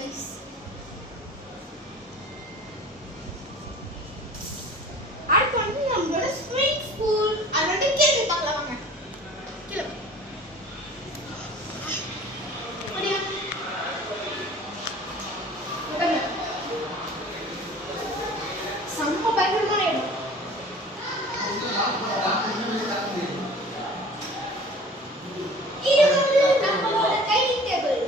guys. அடுத்து வந்து நம்மளோட ஸ்விமிங் பூல். அது வந்து கேள்வி பார்க்கலாம் வாங்க. கீழே செம்ம பயங்கரமான இடம். இது வந்து நம்மளோட டைனிங் டேபிள்.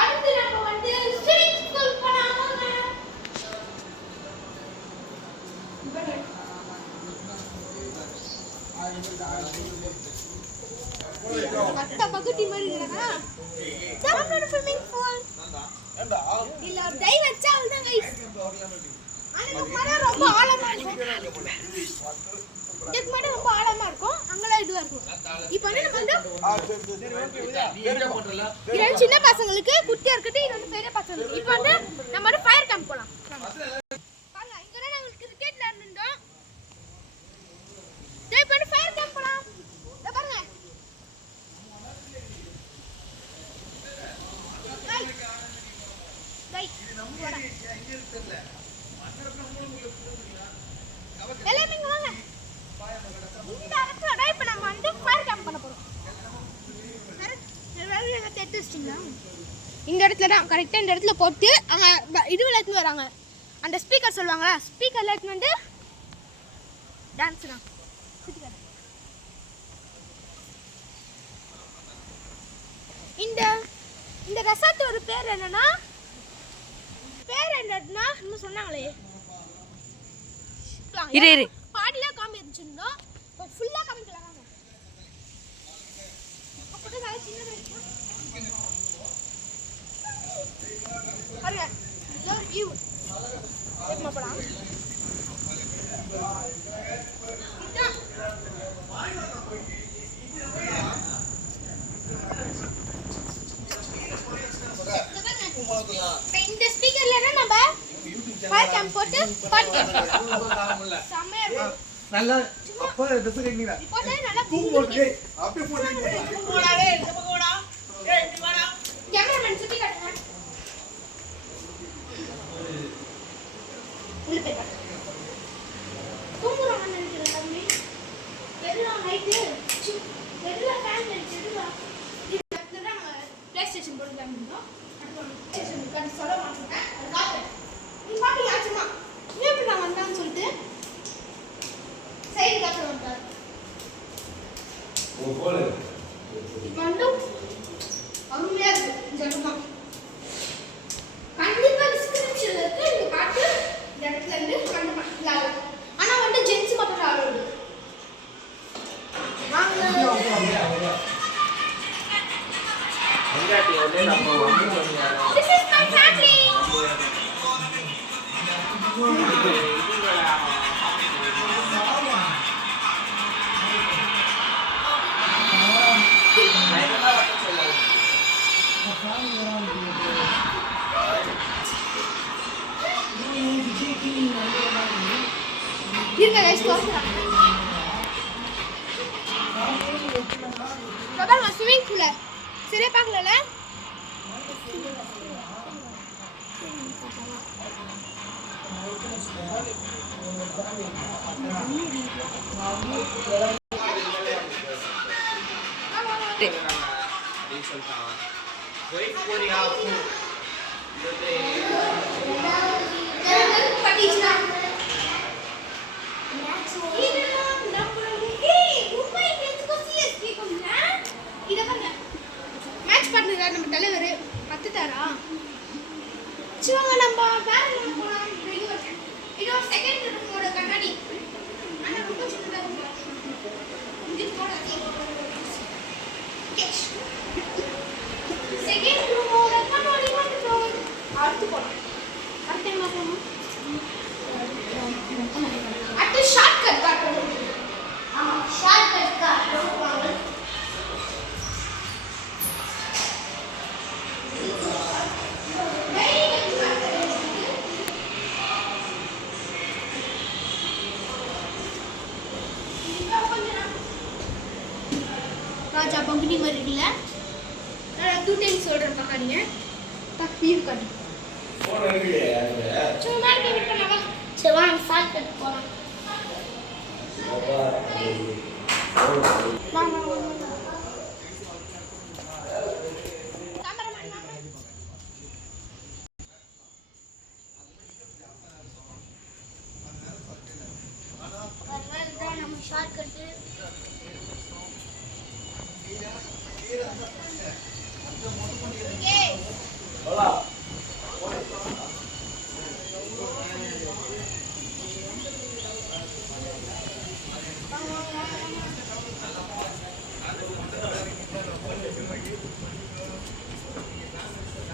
அடுத்து நம்ம வந்து ஸ்விமிங் பூல் போனாங்க. மத்த பகுதி மாதிரி இல்லனா நம்மளோட ஸ்விமிங் பூல் இல்ல டை வச்சா அவ்வளவுதான் गाइस. ஆனா மரம் ரொம்ப ஆழமா இருக்கும். இதுக்கு மேல ரொம்ப ஆழமா இருக்கும். அங்கலாம் இதுவா இருக்கும். இப்போ வந்து நம்ம வந்து இது சின்ன பசங்களுக்கு குட்டியா இருக்கட்டும், இது வந்து பெரிய பசங்களுக்கு. இப்போ வந்து நம்ம வந்து ஃபயர் கேம்ப் போலாம். பாருங்க இங்க நாங்க கிரிக்கெட் விளையாடுறோம். இப்போ வந்து ஃபயர் கேம்ப் போலாம். இத பாருங்க. இது நம்ம எங்க தெரியல. எல்லாமே வாங்க. இந்த இடத்துல இப்ப நம்ம வந்து ஃபயர் கேம்ப் பண்ண போறோம். இந்த இடத்துல தான் கரெக்டா இந்த இடத்துல போட்டு அங்க இதுல எடுத்து வராங்க. அந்த ஸ்பீக்கர் சொல்வாங்களா, ஸ்பீக்கர்ல எடுத்து வந்து டான்ஸ் தான். இந்த இந்த ரெசார்ட்டோட பேர் என்னன்னா இன்னும் சொன்னாங்களே இரு பாடிலாம் காமிச்சிருந்தோம். இப்போ ஃபுல்லா காமிக்கலாம் வாங்க. அப்போ தான் சின்னதா இருக்கும். பாருங்க இதோ வியூ எப்பமா போலாம். இந்த ஸ்பீக்கர்ல நம்ம ஃபயர் கேம்ப் போட்டு பாட்டு கேட்கலாம். செமையா இருக்கும். நல்லா அப்ப ட்ரெஸ் கட்டிங்கடா. இப்போ நல்லா தூங்க போடு. அப்படியே போடுங்க. போடாவே நம்ம போடா. ஏய் நீ வாடா. கேமராமேன் சுத்தி காட்டுங்க. உள்ள போய் பாரு. தூங்குறாங்க நினைக்கிறேன் தம்பி. எல்லாம் லைட் எல்லாம் ஃபேன் வெச்சிடுவா. இதுல தான் ப்ளே ஸ்டேஷன் போட்டு காமிச்சோம். அடுத்து ஸ்டேஷன் கார்டு சொல்ல மாட்டேன். அது காட்டு. நீ பாட்டு யாச்சுமா. நீ எப்படி நான் வந்தான்னு சொல்லிட்டு சைடு காட்டு வந்தார். ஓ போல. வந்து அருமையா இருக்கு இந்த இடம். கண்டிப்பா டிஸ்கிரிப்ஷன்ல இருக்கு இந்த பாட்டு. இந்த இடத்துல இருந்து கண்டுபிடிக்கலாம். ஆனா வந்து ஜென்ஸ் மட்டும் தான் ஆடுது. வாங்க. அங்காட்டி வந்து நம்ம வந்து This is my family. இருங்க गाइस போறேன். பாருங்க ஸ்விமிங் பூல். சரியா பார்க்கலல? மேட்ச் பண்ணுறாரு நம்ம தலைவர் கத்துட்டாரா? சிவங்க நம்ம வேற என்ன போலாம். இது ஒரு செகண்ட் ரூமோட கண்ணாடி. ஆனா ரொம்ப சின்னதா இருக்கு. இது போடாதே. செகண்ட் ரூமோட கண்ணாடி வந்து போகுது. அடுத்து போலாம். அடுத்து என்ன போணும்? அடுத்து ஷார்ட்கட் காட்டணும். ஆமா ஷார்ட்கட் காட்டணும். வாங்க. ராஜா பங்குனி மாதிரி இருக்குல்ல. நான் 2 டைம்ஸ் சொல்கிறேன் பார்க்காதீங்க. தப்பீர் காட்டி சும்மா விட்டு பண்ணவா. சரி வாங்க சால் கட்டு போகலாம். வாங்க நம்ம ஷார்ட் கட்டு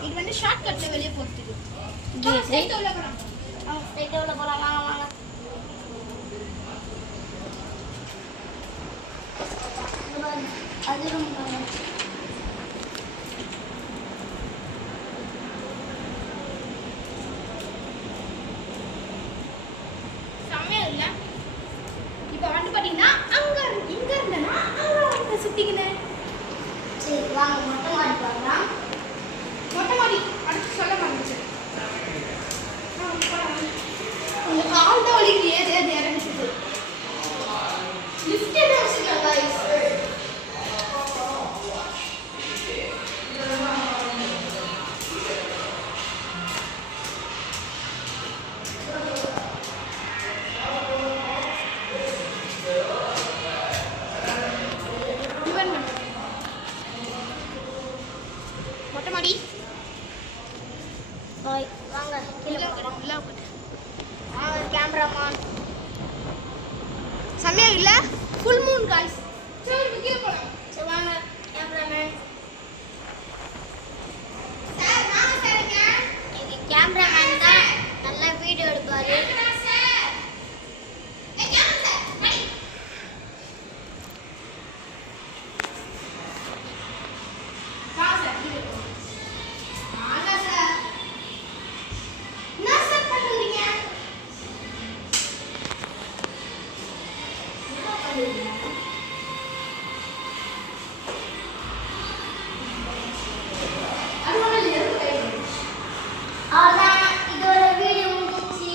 இது வந்து ஷார்ட் கட்ல வெளிய போறதுக்கு. ஸ்ட்ரைட் உள்ள போலாம். ஸ்ட்ரைட் உள்ள போலாம். வாங்க வாங்க. அது ரொம்ப சமயம் இல்ல. இப்போ வந்து பாத்தீங்கன்னா அங்க இங்க இருந்தனா அங்க சுத்திக்கினேன். சரி வாங்க மொட்டை மாடி பார்க்கலாம். மொட்டை மாடி அடுத்து சொல்ல மாட்டேன். உங்க கால் தான் வலிக்கு ஏது இறங்கிட்டு லிஃப்ட் என்ன வச்சுக்கலாம் गाइस. மொட்டை மாடி ஹாய் வாங்க கீழே போலாம். கேமராமேன் சமயம் இல்ல. Full Moon guys. சரி கீழே போலாம். சரி வாங்க கேமராமேன். சார் வாங்க சார்ங்க. இது கேமராமேன் தான் நல்ல வீடியோ எடுப்பாரு. சார் ஏ கேமரா சார் மணி வா சார் வீடியோ வாங்க சார். என்ன சார் பண்றீங்க? இதோட வீடியோ முடிஞ்சிச்சு.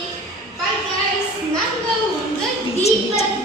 By guys. நாங்க உங்க டீப்பர்